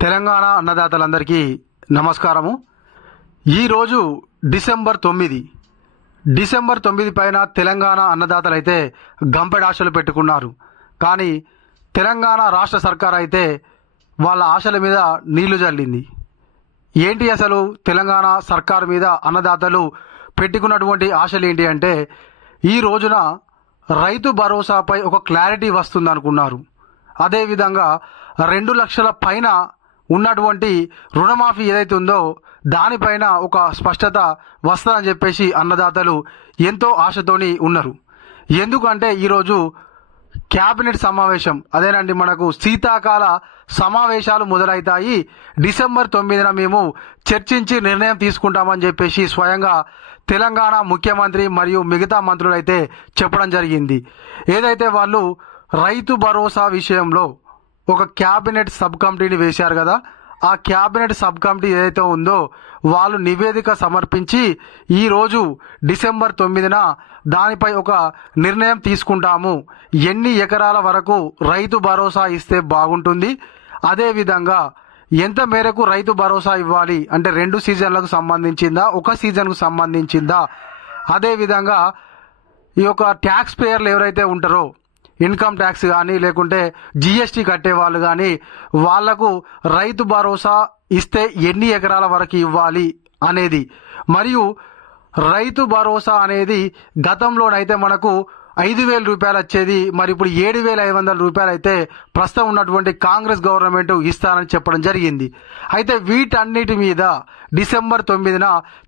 తెలంగాణ అన్నదాతలందరికీ నమస్కారము. ఈరోజు డిసెంబర్ 9 పైన తెలంగాణ అన్నదాతలైతే గంపెడాశలు పెట్టుకున్నారు. కానీ తెలంగాణ రాష్ట్ర సర్కార్ అయితే వాళ్ళ ఆశల మీద నీళ్లు జల్లింది. ఏంటి అసలు తెలంగాణ సర్కార్ మీద అన్నదాతలు పెట్టుకున్నటువంటి ఆశలు ఏంటి అంటే, ఈ రోజున రైతు భరోసాపై ఒక క్లారిటీ వస్తుంది అనుకున్నారు. అదేవిధంగా 2 లక్షల పైన ఉన్నటువంటి రుణమాఫీ ఏదైతే ఉందో దానిపైన ఒక స్పష్టత వస్తుందని చెప్పేసి అన్నదాతలు ఎంతో ఆశతోని ఉన్నారు. ఎందుకంటే ఈరోజు క్యాబినెట్ సమావేశం, అదేనండి మనకు శీతాకాల సమావేశాలు మొదలవుతాయి. డిసెంబర్ 9న మేము చర్చించి నిర్ణయం తీసుకుంటామని చెప్పేసి స్వయంగా తెలంగాణ ముఖ్యమంత్రి మరియు మిగతా మంత్రులు అయితే చెప్పడం జరిగింది. ఏదైతే వాళ్ళు రైతు భరోసా విషయంలో ఒక క్యాబినెట్ సబ్ కమిటీని వేశారు కదా, ఆ క్యాబినెట్ సబ్ కమిటీ ఏదైతే ఉందో వాళ్ళు నివేదిక సమర్పించి ఈరోజు డిసెంబర్ 9న దానిపై ఒక నిర్ణయం తీసుకుంటాము. ఎన్ని ఎకరాల వరకు రైతు భరోసా ఇస్తే బాగుంటుంది, అదేవిధంగా ఎంత మేరకు రైతు భరోసా ఇవ్వాలి అంటే 2 సీజన్లకు సంబంధించిందా, ఒక సీజన్కు సంబంధించిందా, అదేవిధంగా ఈ యొక్క ట్యాక్స్ పేయర్లు ఎవరైతే ఉంటారో ఇన్కమ్ ట్యాక్స్ కానీ లేకుంటే జిఎస్టీ కట్టేవాళ్ళు కానీ వాళ్లకు రైతు భరోసా ఇస్తే ఎన్ని ఎకరాల వరకు ఇవ్వాలి అనేది, మరియు రైతు భరోసా అనేది గతంలోనైతే మనకు 5,000 రూపాయలు వచ్చేది, మరి ఇప్పుడు 7,500 రూపాయలు అయితే ప్రస్తుతం ఉన్నటువంటి కాంగ్రెస్ గవర్నమెంట్ ఇస్తానని చెప్పడం జరిగింది. అయితే వీటన్నిటి మీద డిసెంబర్ 9న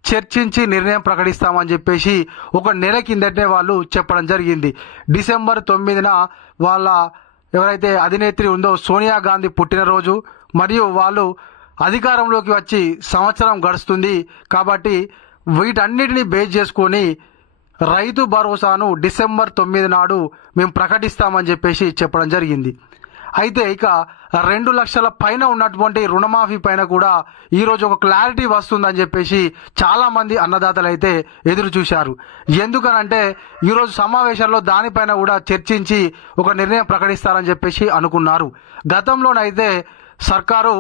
చర్చించి నిర్ణయం ప్రకటిస్తామని చెప్పేసి ఒక నెల కిందటే వాళ్ళు చెప్పడం జరిగింది. డిసెంబర్ 9న వాళ్ళ ఎవరైతే అధినేత్రి ఉందో సోనియా గాంధీ పుట్టినరోజు, మరియు వాళ్ళు అధికారంలోకి వచ్చి సంవత్సరం గడుస్తుంది. కాబట్టి వీటన్నిటిని బేస్ చేసుకొని రైతు భరోసాను డిసెంబర్ 9 నాడు మేము ప్రకటిస్తామని చెప్పేసి చెప్పడం జరిగింది. అయితే ఇక 2 లక్షల పైన ఉన్నటువంటి రుణమాఫీ పైన కూడా ఈరోజు ఒక క్లారిటీ వస్తుందని చెప్పేసి చాలామంది అన్నదాతలు అయితే ఎదురు చూశారు. ఎందుకనంటే ఈరోజు సమావేశాల్లో దానిపైన కూడా చర్చించి ఒక నిర్ణయం ప్రకటిస్తారని చెప్పేసి అనుకున్నారు. గతంలోనైతే సర్కారు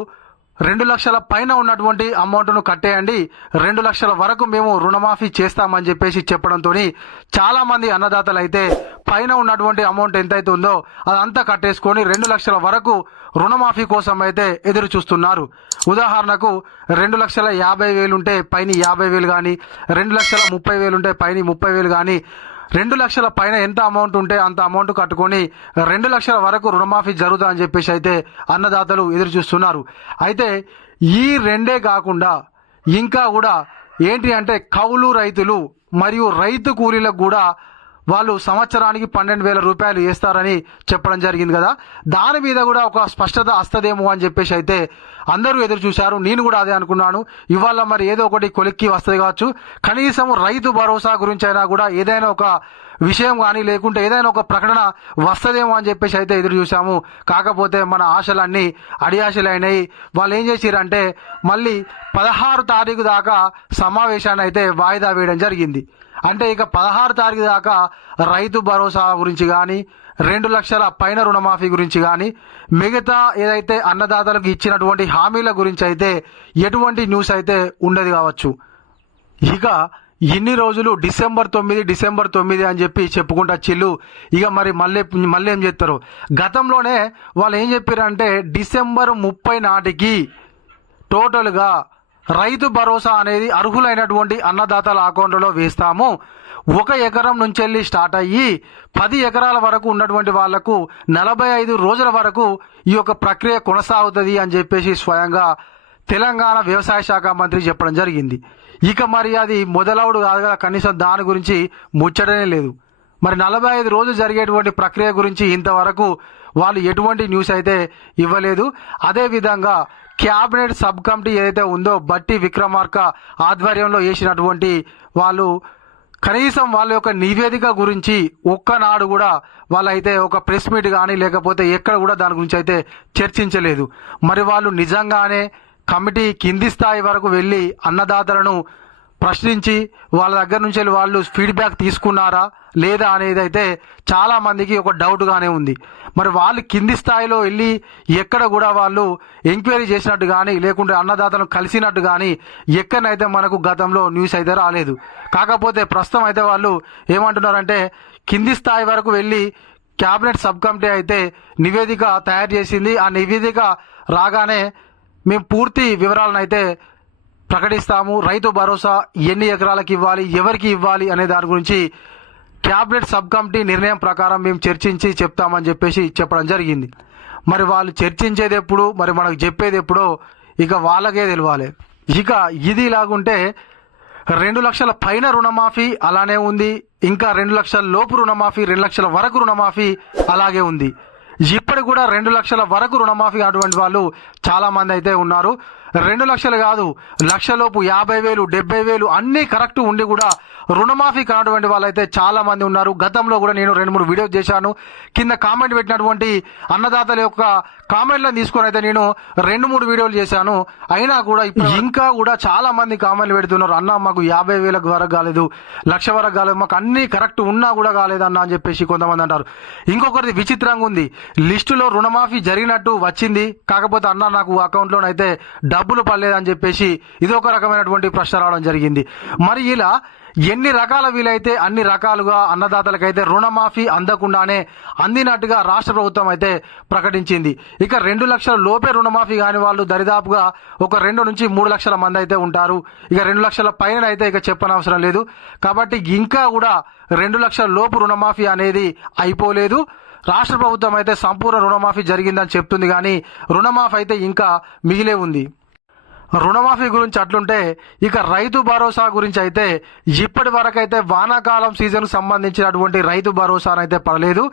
2 లక్షల పైన ఉన్నటువంటి అమౌంట్ను కట్టేయండి, 2 లక్షల వరకు మేము రుణమాఫీ చేస్తామని చెప్పేసి చెప్పడంతో చాలా మంది అన్నదాతలు అయితే పైన ఉన్నటువంటి అమౌంట్ ఎంతైతే ఉందో అదంతా కట్టేసుకొని 2 లక్షల వరకు రుణమాఫీ కోసం అయితే ఎదురు చూస్తున్నారు. ఉదాహరణకు 2,50,000 ఉంటే పైన 50,000 కానీ, 2,30,000 ఉంటే పైన 30,000 కానీ, 2 లక్షల పైన ఎంత అమౌంట్ ఉంటే అంత అమౌంట్ కట్టుకొని 2 లక్షల వరకు రుణమాఫీ జరుగుతుందని చెప్పేసి అయితే అన్నదాతలు ఎదురు చూస్తున్నారు. అయితే ఈ రెండే కాకుండా ఇంకా కూడా ఏంటి అంటే కౌలు రైతులు మరియు రైతు కూలీలకు కూడా వాళ్ళు సంవత్సరానికి 12,000 రూపాయలు వేస్తారని చెప్పడం జరిగింది కదా, దాని మీద కూడా ఒక స్పష్టత వస్తుందేమో అని చెప్పేసి అయితే అందరూ ఎదురు చూశారు. నేను కూడా అదే అనుకున్నాను. ఇవాళ మరి ఏదో ఒకటి కొలిక్కి వస్తుంది కావచ్చు, కనీసం రైతు భరోసా గురించి అయినా కూడా ఏదైనా ఒక విషయం కానీ లేకుంటే ఏదైనా ఒక ప్రకటన వస్తుందేమో అని చెప్పేసి అయితే ఎదురు చూసాము. కాకపోతే మన ఆశలన్నీ అడియాశలు అయినాయి. వాళ్ళు ఏం చేసిరంటే మళ్ళీ 16 తారీఖు దాకా సమావేశాన్ని అయితే వాయిదా వేయడం జరిగింది. అంటే ఇక 16 తారీఖు దాకా రైతు భరోసా గురించి కానీ, 2 లక్షల పైన రుణమాఫీ గురించి కానీ, మిగతా ఏదైతే అన్నదాతలకు ఇచ్చినటువంటి హామీల గురించి అయితే ఎటువంటి న్యూస్ అయితే ఉండదు కావచ్చు. ఇక ఇన్ని రోజులు డిసెంబర్ 9 అని చెప్పి చెప్పుకుంటా చిల్లు. ఇక మరి మళ్ళీ ఏం చెప్తారు, గతంలోనే వాళ్ళు ఏం చెప్పారంటే డిసెంబర్ 30 నాటికి టోటల్గా రైతు భరోసా అనేది అర్హులైనటువంటి అన్నదాతల అకౌంట్లో వేస్తాము. 1 ఎకరం నుంచి వెళ్ళి స్టార్ట్ అయ్యి 10 ఎకరాల వరకు ఉన్నటువంటి వాళ్లకు 45 రోజుల వరకు ఈ యొక్క ప్రక్రియ కొనసాగుతుంది అని చెప్పేసి స్వయంగా తెలంగాణ వ్యవసాయ శాఖ మంత్రి చెప్పడం జరిగింది. ఇక మరి అది మొదలవుడు కాదు కదా, కనీసం దాని గురించి ముచ్చటనే లేదు. మరి 45 రోజులు జరిగేటువంటి ప్రక్రియ గురించి ఇంతవరకు వాళ్ళు ఎటువంటి న్యూస్ అయితే ఇవ్వలేదు. అదేవిధంగా క్యాబినెట్ సబ్ కమిటీ ఏదైతే ఉందో బట్టి విక్రమార్క ఆధ్వర్యంలో వేసినటువంటి వాళ్ళు కనీసం వాళ్ళ యొక్క నివేదిక గురించి ఒక్కనాడు కూడా వాళ్ళైతే ఒక ప్రెస్ మీట్ కానీ లేకపోతే ఎక్కడ కూడా దాని గురించి అయితే చర్చించలేదు. మరి వాళ్ళు నిజంగానే కమిటీ కింది స్థాయి వరకు వెళ్ళి అన్నదాతలను ప్రశ్నించి వాళ్ళ దగ్గర నుంచి వాళ్ళు ఫీడ్బ్యాక్ తీసుకున్నారా లేదా అనేది అయితే చాలామందికి ఒక డౌట్గానే ఉంది. మరి వాళ్ళు కింది స్థాయిలో వెళ్ళి ఎక్కడ కూడా వాళ్ళు ఎంక్వైరీ చేసినట్టు కానీ లేకుంటే అన్నదాతను కలిసినట్టు కానీ ఎక్కడనైతే మనకు గతంలో న్యూస్ అయితే రాలేదు. కాకపోతే ప్రస్తుతం అయితే వాళ్ళు ఏమంటున్నారంటే కింది స్థాయి వరకు వెళ్ళి క్యాబినెట్ సబ్ కమిటీ అయితే నివేదిక తయారు చేసింది. ఆ నివేదిక రాగానే మేము పూర్తి వివరాలను అయితే ప్రకటిస్తాము. రైతు భరోసా ఎన్ని ఎకరాలకు ఇవ్వాలి, ఎవరికి ఇవ్వాలి అనే దాని గురించి క్యాబినెట్ సబ్ కమిటీ నిర్ణయం ప్రకారం మేము చర్చించి చెప్తామని చెప్పేసి చెప్పడం జరిగింది. మరి వాళ్ళు చర్చించేది ఎప్పుడు, మరి మనకు చెప్పేది ఎప్పుడో ఇక వాళ్ళకే తెలియాలి. ఇక ఇది ఇలాగుంటే 2 లక్షల పైన రుణమాఫీ అలానే ఉంది, ఇంకా 2 లక్షల లోపు రుణమాఫీ, 2 లక్షల వరకు రుణమాఫీ అలాగే ఉంది. ఇప్పటికి కూడా 2 లక్షల వరకు రుణమాఫీ అటువంటి వాళ్ళు చాలా మంది అయితే ఉన్నారు. 2 లక్షలు కాదు, లక్షలోపు 50,000, 70,000 అన్నీ కరెక్ట్ ఉండి కూడా రుణమాఫీ కానటువంటి వాళ్ళైతే చాలా మంది ఉన్నారు. గతంలో కూడా నేను 2-3 వీడియోస్ చేశాను. కింద కామెంట్ పెట్టినటువంటి అన్నదాతల యొక్క కామెంట్లను తీసుకొని అయితే నేను 2-3 వీడియోలు చేశాను. అయినా కూడా ఇప్పుడు ఇంకా కూడా చాలా మంది కామెంట్లు పెడుతున్నారు, అన్న మాకు 50,000 వరకు కాలేదు, 1,00,000 వరకు కాలేదు, మాకు అన్ని కరెక్ట్ ఉన్నా కూడా కాలేదన్న అని చెప్పేసి కొంతమంది అంటారు. ఇంకొకరిది విచిత్రంగా ఉంది, లిస్టులో రుణమాఫీ జరిగినట్టు వచ్చింది, కాకపోతే అన్న నాకు అకౌంట్లోనైతే డబ్బులు పడలేదని చెప్పేసి ఇది ఒక రకమైనటువంటి ప్రశ్న రావడం జరిగింది. మరి ఇలా ఎన్ని రకాల వీలైతే అన్ని రకాలుగా అన్నదాతలకైతే రుణమాఫీ అందకుండానే అందినట్టుగా రాష్ట్ర ప్రభుత్వం అయితే ప్రకటించింది. ఇక 2 లక్షల లోపే రుణమాఫీ కాని వాళ్ళు దరిదాపుగా ఒక 2 నుంచి 3 లక్షల మంది అయితే ఉంటారు. ఇక 2 లక్షల పైన అయితే ఇక చెప్పనవసరం లేదు. కాబట్టి ఇంకా కూడా 2 లక్షల లోపు రుణమాఫీ అనేది అయిపోలేదు. రాష్ట్ర ప్రభుత్వం అయితే సంపూర్ణ రుణమాఫీ జరిగిందని చెప్తుంది, కానీ రుణమాఫీ అయితే ఇంకా మిగిలే ఉంది. రుణమాఫీ గురించి అట్లుంటే ఇక రైతు భరోసా గురించి అయితే ఇప్పటి వరకు అయితే వానాకాలం సీజన్కు సంబంధించినటువంటి రైతు భరోసానైతే పడలేదు.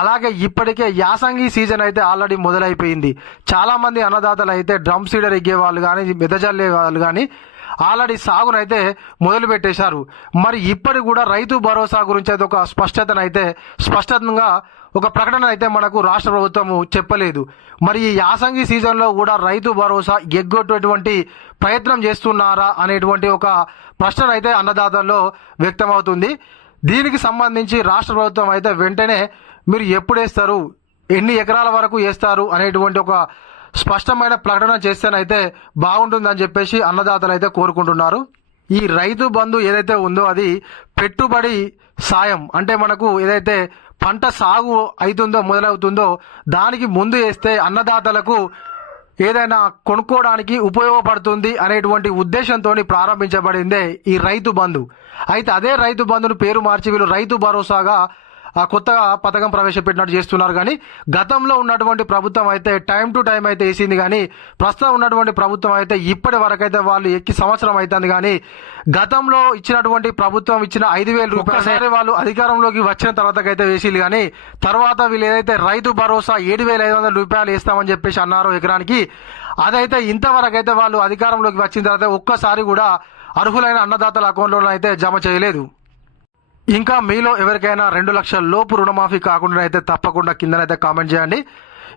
అలాగే ఇప్పటికే యాసంగి సీజన్ అయితే ఆల్రెడీ మొదలైపోయింది. చాలామంది అన్నదాతలు అయితే డ్రమ్ సీడర్ ఎగ్గే వాళ్ళు కానీ మెదజల్లే వాళ్ళు కానీ ఆల్రెడీ సాగునైతే మొదలు పెట్టేశారు. మరి ఇప్పటికి కూడా రైతు భరోసా గురించి అయితే ఒక స్పష్టంగా ఒక ప్రకటన అయితే మనకు రాష్ట్ర ప్రభుత్వం చెప్పలేదు. మరి ఈ యాసంగి సీజన్లో కూడా రైతు భరోసా ఎగ్గొట్టేటువంటి ప్రయత్నం చేస్తున్నారా అనేటువంటి ఒక ప్రశ్న అయితే అన్నదాతల్లో వ్యక్తమవుతుంది. దీనికి సంబంధించి రాష్ట్ర ప్రభుత్వం అయితే వెంటనే మీరు ఎప్పుడు వేస్తారు, ఎన్ని ఎకరాల వరకు వేస్తారు అనేటువంటి ఒక స్పష్టమైన ప్రకటన చేస్తేనైతే బాగుంటుందని చెప్పేసి అన్నదాతలు అయితే కోరుకుంటున్నారు. ఈ రైతు బంధు ఏదైతే ఉందో అది పెట్టుబడి సాయం, అంటే మనకు ఏదైతే పంట సాగు అవుతుందో మొదలవుతుందో దానికి ముందు వేస్తే అన్నదాతలకు ఏదైనా కొనుక్కోవడానికి ఉపయోగపడుతుంది అనేటువంటి ఉద్దేశంతో ప్రారంభించబడిందే ఈ రైతు బంధు. అయితే అదే రైతు బంధును పేరు మార్చి వీళ్ళు రైతు భరోసాగా కొత్తగా పథకం ప్రవేశపెట్టినట్టు చేస్తున్నారు. కానీ గతంలో ఉన్నటువంటి ప్రభుత్వం అయితే టైం టు టైం అయితే వేసింది, కానీ ప్రస్తుతం ఉన్నటువంటి ప్రభుత్వం అయితే ఇప్పటి వరకు అయితే వాళ్ళు ఎక్కి సంవత్సరం అవుతుంది. కానీ గతంలో ఇచ్చినటువంటి ప్రభుత్వం ఇచ్చిన 5,000 రూపాయలు వాళ్ళు అధికారంలోకి వచ్చిన తర్వాత అయితే వేసింది. కానీ తర్వాత వీళ్ళు ఏదైతే రైతు భరోసా 7,500 రూపాయలు వేస్తామని చెప్పేసి అన్నారు ఎకరానికి, అదైతే ఇంతవరకు అయితే వాళ్ళు అధికారంలోకి వచ్చిన తర్వాత ఒక్కసారి కూడా అర్హులైన అన్నదాతల అకౌంట్లో అయితే జమ చేయలేదు. ఇంకా మీలో ఎవరికైనా 2 లక్షల లోపు రుణమాఫీ కాకుండా అయితే తప్పకుండా కిందనైతే కామెంట్ చేయండి.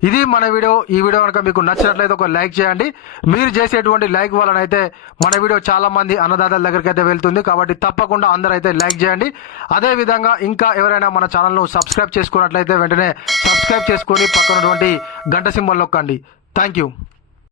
ఇది మన వీడియో. ఈ వీడియో కనుక మీకు నచ్చినట్లయితే ఒక లైక్ చేయండి. మీరు చేసేటువంటి లైక్ వలన అయితే మన వీడియో చాలా మంది అన్నదాతల దగ్గరికి అయితే వెళ్తుంది. కాబట్టి తప్పకుండా అందరూ అయితే లైక్ చేయండి. అదేవిధంగా ఇంకా ఎవరైనా మన ఛానల్ను సబ్స్క్రైబ్ చేసుకున్నట్లయితే వెంటనే సబ్స్క్రైబ్ చేసుకొని పక్కనటువంటి గంట సింబల్ నొక్కండి. Thank you.